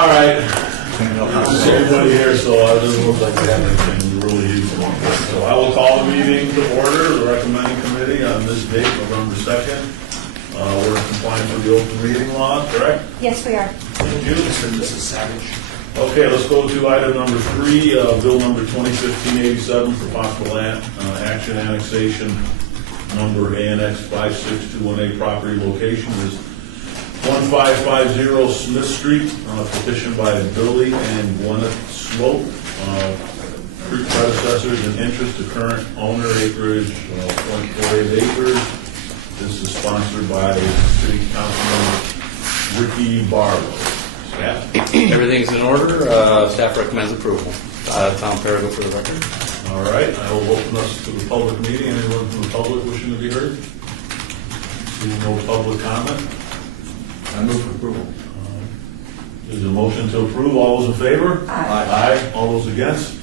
All right. There's everybody here, so it doesn't look like we have anything really huge. So I will call the meeting to order, the recommending committee on this date, November 2nd. We're in compliance with the open meeting law, correct? Yes, we are. Thank you. Mrs. Savage. Okay, let's go to item number 3, bill number 2015-87 for possible action annexation number ANX 56218, property location is 1550 Smith Street, petitioned by Billy and Gwyneth Slope, predecessors in interest to current owner, acreage 0.48 acres. This is sponsored by City Councilman Ricky Barlow. Staff? Everything's in order. Staff recommends approval. Tom Farrago for the record. All right, I will open us to the public meeting. Anyone from the public wishing to be heard? Seeing no public comment? I move for approval. There's a motion to approve. All those in favor? Aye. Aye. All those against?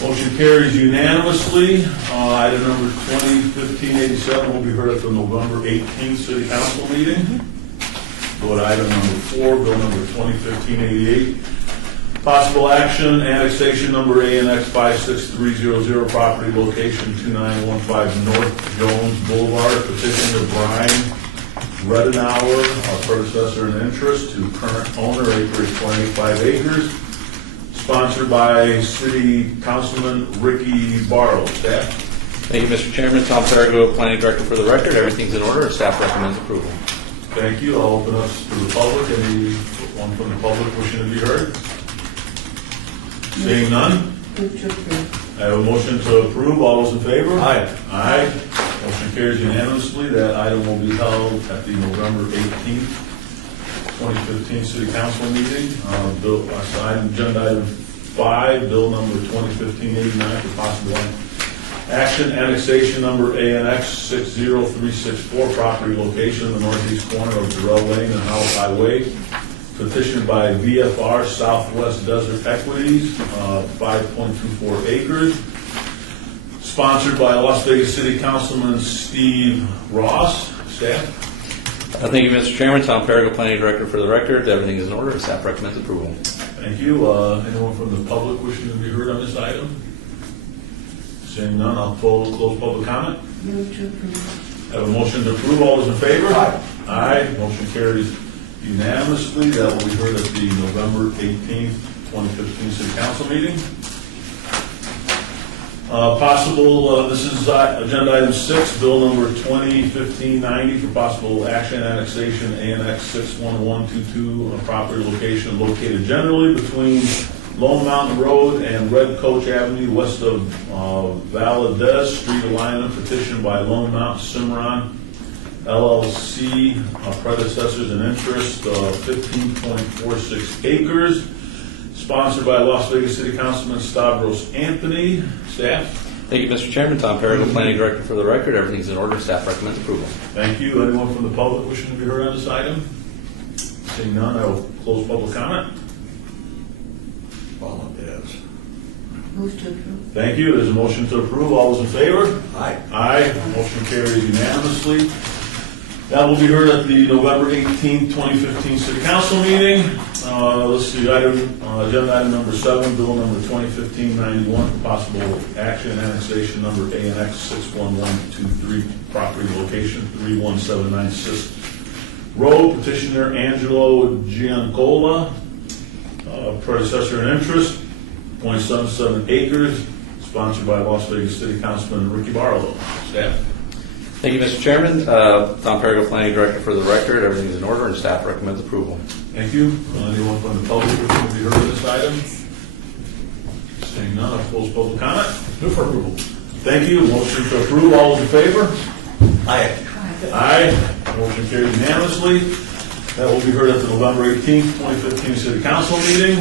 Motion carries unanimously. Item number 2015-87 will be heard at the November 18th City Council meeting. Go to item number 4, bill number 2015-88. Possible action, annexation number ANX 56300, property location 2915 North Jones Boulevard, petition of Brian Redenauer, our predecessor in interest, to current owner, acreage 25 acres, sponsored by City Councilman Ricky Barlow. Staff? Thank you, Mr. Chairman. Tom Farrago, Planning Director for the record. Everything's in order. Staff recommends approval. Thank you. I'll open us to the public. Anyone from the public wishing to be heard? Seeing none? Move to approve. I have a motion to approve. All those in favor? Aye. Aye. Motion carries unanimously. That item will be held at the November 18th, 2015 City Council meeting. Agenda item 5, bill number 2015-89 for possible action, annexation number ANX 60364, property location in the northeast corner of Durrell Lane and Howell Highway, petitioned by VFR Southwest Desert Equities, 5.24 acres, sponsored by Las Vegas City Councilman Steve Ross. Staff? Thank you, Mr. Chairman. Tom Farrago, Planning Director for the record. Everything is in order. Staff recommends approval. Thank you. Anyone from the public wishing to be heard on this item? Seeing none, I'll close public comment. Move to approve. I have a motion to approve. All those in favor? Aye. Aye. Motion carries unanimously. That will be heard at the November 18th, 2015 City Council meeting. This is agenda item 6, bill number 2015-90 for possible action annexation ANX 61122, property location located generally between Lone Mountain Road and Red Coach Avenue west of Valadez Street alignment, petitioned by Lone Mountain Cimarron LLC, predecessors in interest, 15.46 acres, sponsored by Las Vegas City Councilman Stavros Anthony. Staff? Thank you, Mr. Chairman. Tom Farrago, Planning Director for the record. Everything's in order. Staff recommends approval. Thank you. Anyone from the public wishing to be heard on this item? Seeing none, I will close public comment. Volunteers. Move to approve. Thank you. There's a motion to approve. All those in favor? Aye. Aye. Motion carries unanimously. That will be heard at the November 18th, 2015 City Council meeting. Let's see, agenda item number 7, bill number 2015-91 for possible action, annexation number ANX 61123, property location 3179 Sisk Road, petitioner Angelo Giancola, predecessor in interest, 0.77 acres, sponsored by Las Vegas City Councilman Ricky Barlow. Staff? Thank you, Mr. Chairman. Tom Farrago, Planning Director for the record. Everything is in order, and staff recommends approval. Thank you. Anyone from the public wishing to be heard on this item? Seeing none, I'll close public comment. Move for approval. Thank you. Motion to approve. All those in favor? Aye. Aye. Motion carries unanimously. That will be heard at the November 18th, 2015 City Council meeting.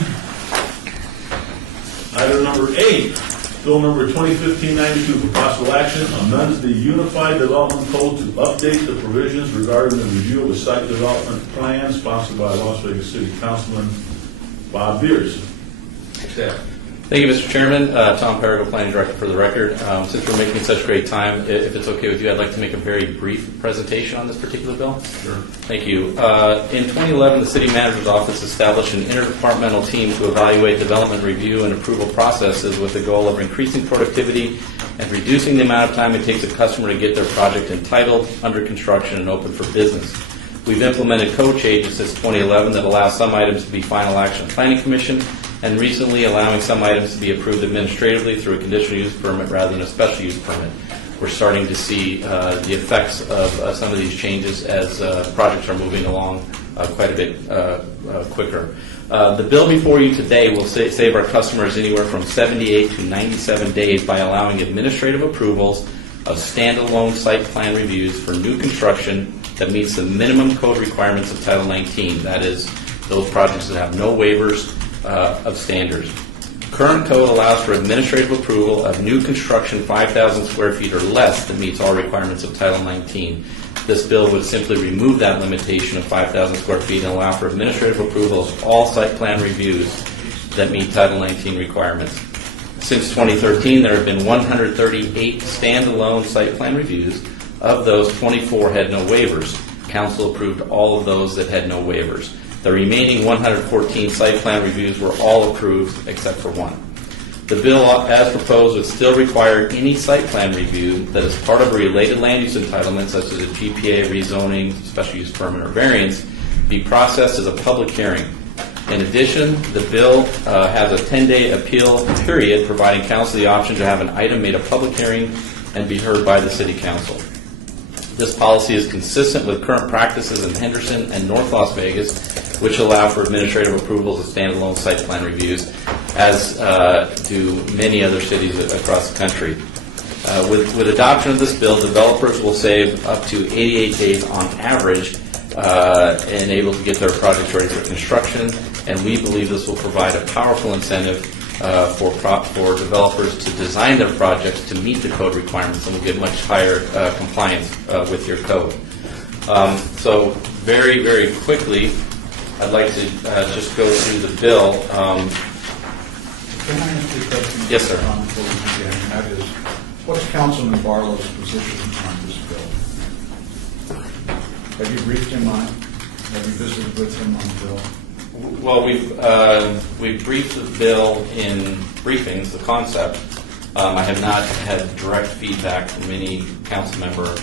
Item number 8, bill number 2015-92 for possible action, amends the Unified Development Code to update the provisions regarding the review of a site development plan, sponsored by Las Vegas City Councilman Bob Beers. Staff. Thank you, Mr. Chairman. Tom Perigo, Planning Director for the record. Since we're making such great time, if it's okay with you, I'd like to make a very brief presentation on this particular bill. Sure. Thank you. In 2011, the City Manager's Office established an interdepartmental team to evaluate development review and approval processes with the goal of increasing productivity and reducing the amount of time it takes a customer to get their project entitled, under construction, and open for business. We've implemented code changes since 2011 that allow some items to be final action planning commission, and recently allowing some items to be approved administratively through a conditional use permit rather than a special use permit. We're starting to see the effects of some of these changes as projects are moving along quite a bit quicker. The bill before you today will save our customers anywhere from 78 to 97 days by allowing administrative approvals of standalone site plan reviews for new construction that meets the minimum code requirements of Title 19. That is, those projects that have no waivers of standards. Current code allows for administrative approval of new construction 5,000 square feet or less that meets all requirements of Title 19. This bill would simply remove that limitation of 5,000 square feet and allow for administrative approval of all site plan reviews that meet Title 19 requirements. Since 2013, there have been 138 standalone site plan reviews. Of those, 24 had no waivers. Council approved all of those that had no waivers. The remaining 114 site plan reviews were all approved except for one. The bill, as proposed, would still require any site plan review that is part of a related land use entitlement, such as a GPA, rezoning, special use permit, or variance, be processed as a public hearing. In addition, the bill has a 10-day appeal period, providing council the option to have an item made a public hearing and be heard by the City Council. This policy is consistent with current practices in Henderson and North Las Vegas, which allow for administrative approvals of standalone site plan reviews, as do many other cities across the country. With adoption of this bill, developers will save up to 88 days on average and able to get their projects ready for construction, and we believe this will provide a powerful incentive for developers to design their projects to meet the code requirements and will get much higher compliance with your code. So very, very quickly, I'd like to just go through the bill. Can I ask you a question? Yes, sir. Before we begin, and that is, what's Councilman Barlow's position on this bill? Have you briefed him on it? Have you visited with him on the bill? Well, we've briefed the bill in briefings, the concept. I have not had direct feedback from any council member.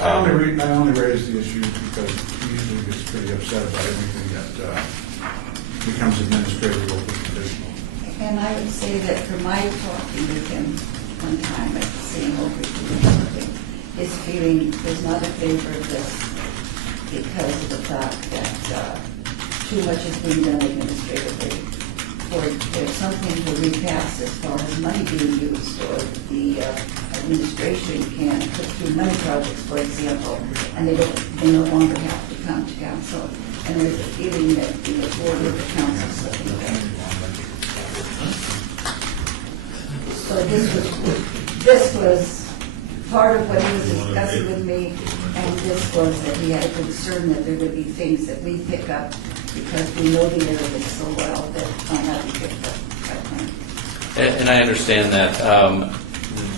I only raised the issue because he usually gets pretty upset about everything that becomes administrative or conditional. And I would say that from my talking with him one time at the same overview, his feeling was not in favor of this because of the fact that too much is being done administratively. Or there's something to repass as far as money being used, or the administration can put through money projects, for example, and they no longer have to come to council. And there's a feeling that the board of the council is looking at it. So this was part of what he was discussing with me, and this was that he had a concern that there would be things that we pick up because we know the area so well that might not be picked up. And I understand that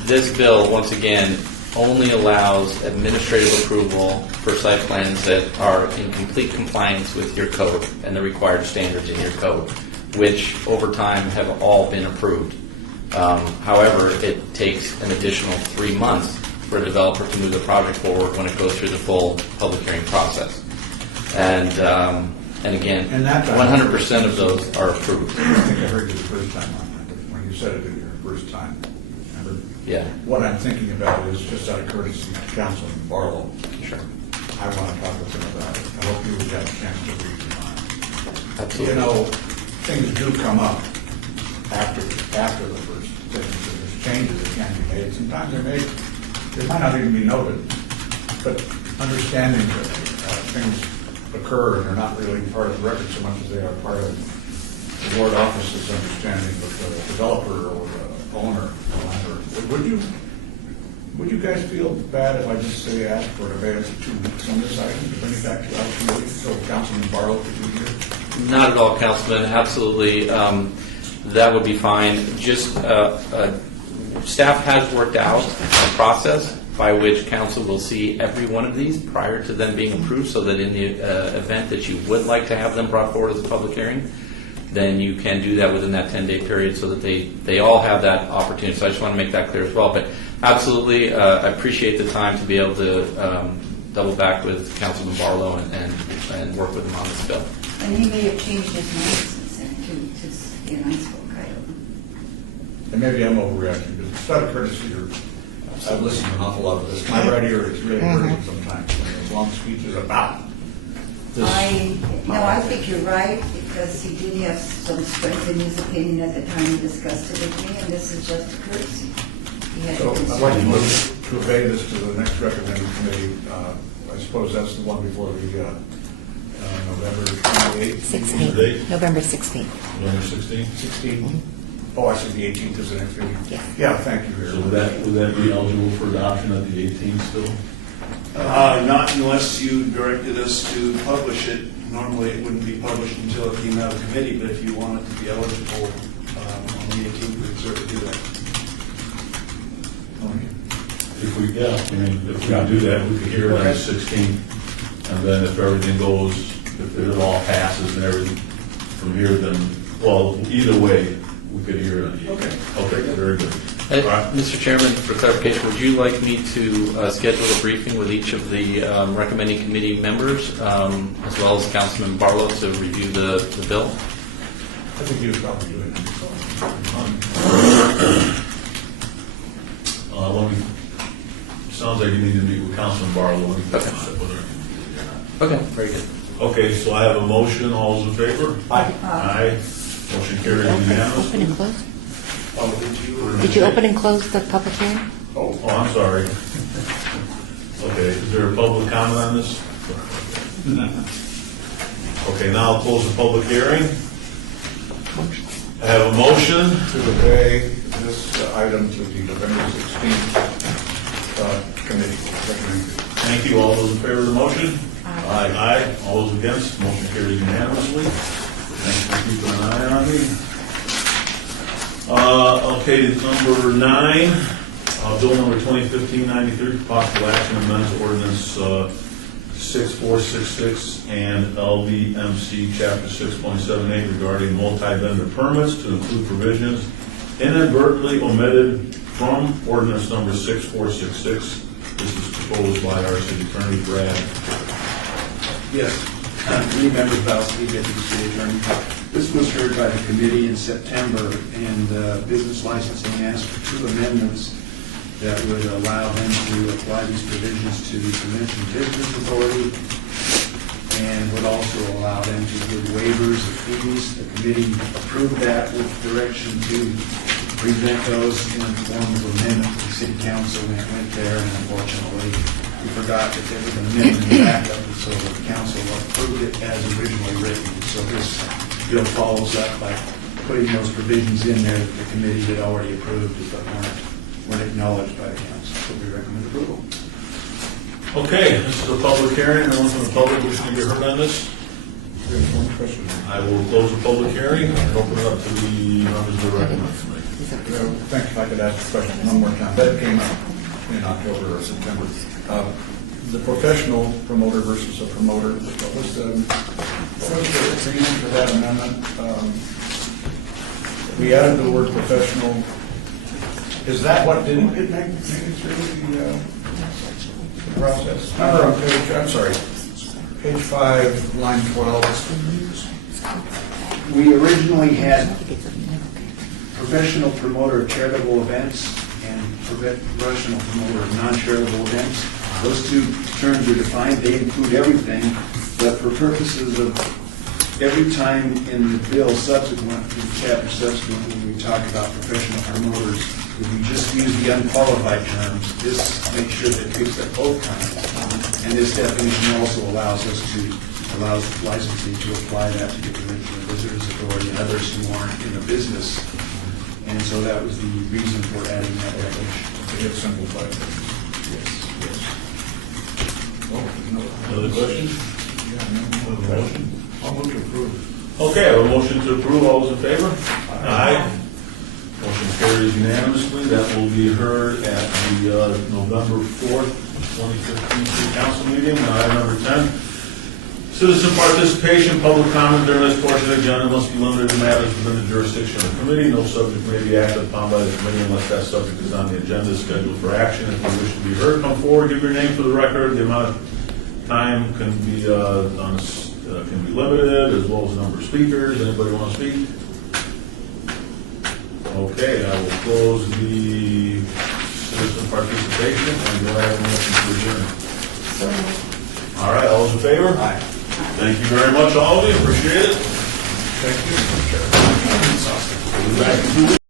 this bill, once again, only allows administrative approval for site plans that are in complete compliance with your code and the required standards in your code, which over time have all been approved. However, it takes an additional 3 months for a developer to move the project forward when it goes through the full public hearing process. And again, 100% of those are approved. I think I heard you the first time on that, when you said it in your first time. Remember? Yeah. What I'm thinking about is, just out of courtesy to Councilman Barlow, Sure. I want to talk with him about it. I hope you would have a chance to read him on it. Absolutely. You know, things do come up after the first thing. There's changes that can be made. Sometimes they might not even be noted, but understanding that things occur and they're not really part of the record so much as they are part of the ward office's understanding of the developer or the owner. Would you guys feel bad if I just say ask for an advance of 2 weeks on this item to bring it back to our committee so Councilman Barlow could be here? Not at all, Councilman. Absolutely. that would be fine. Just staff has worked out a process by which council will see every one of these prior to them being approved, so that in the event that you would like to have them brought forward as a public hearing, then you can do that within that 10-day period, so that they all have that opportunity. So I just want to make that clear as well. But absolutely, I appreciate the time to be able to double back with Councilman Barlow and work with him on this bill. And he may have changed his mind since then to be a nice book, I don't know. And maybe I'm overreacting, but it's out of courtesy, or I've listened to an awful lot of this. My right ear is really hurting sometimes, when there's long speeches about this. I think you're right, because he did have some strength in his opinion at the time he discussed it with me, and this is just a courtesy. He had So a I'd like to concern. move to obey this to the next recommending committee. I suppose that's the one before the November 28th. 16th, November 16th. November 16th? 16th. Oh, I see, the 18th is the next meeting. Yeah. Yeah, thank you very So much. would that be eligible for adoption at the 18th still? Not unless you directed us to publish it. Normally, it wouldn't be published until it came out of committee, but if you want it to be eligible on the 18th, we could certainly do that. If we do that, we could hear it on the 16th, and then if everything goes, if it all passes and everything from here, then, well, either way, we could hear it on the 18th. Okay, very good. All right. Mr. Chairman, for clarification, would you like me to schedule a briefing with each of the recommending committee members, as well as Councilman Barlow, to review the bill? I think you would probably do it. Sounds like you need to meet with Councilman Barlow. Okay, very good. Okay, so I have a motion. All those in favor? Aye. Aye. Motion carries Open unanimously. and close? Oh, did you? Did you open and close the public hearing? Oh, I'm sorry. Okay, is there a public comment on this? Okay, now I'll close the public hearing. I have a motion. To obey this item to the November 16th committee. Thank you. All those in favor of the motion? Aye. Aye. All those against? Motion carries unanimously. Thanks for keeping an eye on me. Okay, number 9, bill number 2015-93, possible action amends ordinance 6466 and LVMC chapter 6.78 regarding multi-vendor permits to include provisions inadvertently omitted from ordinance number 6466. This is proposed by our city attorney, Brad. Yes. Three members, Val Steve, Deputy City Attorney. This was heard by the committee in September, and business licensing asked for 2 amendments that would allow them to apply these provisions to the Convention Business Authority, and would also allow them to give waivers of fees. The committee approved that with direction to present those in the form of amendment to the city council when it went there, and unfortunately, we forgot that there was an amendment in the backup, and so the council approved it as originally written. So this bill follows up by putting those provisions in there that the committee had already approved, but weren't acknowledged by the council. So we recommend approval. Okay, this is a public hearing. Anyone from the public wishing to be heard on this? There's one question. I will close the public hearing and open it up to the members of the recommending committee. Thanks, if I could ask a question one more time. That came out in October or September. The professional promoter versus a promoter, what was the reason for that amendment? We added the word professional. Is that what didn't make it through the process? Remember on page, I'm sorry, page 5, line 12. We originally had professional promoter of charitable events and professional promoter of non-charitable events. Those 2 terms are defined, they include everything, but for purposes of every time in the bill subsequent, in the chapter subsequent, when we talk about professional promoters, if we just use the unqualified terms, this makes sure that it picks up both times. And this definition also allows licensing to apply that to the Convention and Visitors Authority and others who aren't in the business. And so that was the reason for adding that definition. It simplified it. Yes, yes. Oh, no. Other questions? Yeah, no. Motion? I'll move to approve. Okay, I have a motion to approve. All those in favor? Aye. Motion carries unanimously. That will be heard at the November 4th, 2015 City Council meeting. Item number 10, citizen participation. Public comment during this portion of the agenda must be limited to matters within the jurisdiction of the committee. No subject may be acted upon by the committee unless that subject is on the agenda scheduled for action. If you wish to be heard, come forward, give your name for the record. The amount of time can be limited, as well as the number of speakers. Anybody want to speak? Okay, I will close the citizen participation and go ahead and motion to adjourn. So, All right, all those in favor? Aye. Thank you very much, all of you. Appreciate it. Thank you. We'll be back in 2 weeks.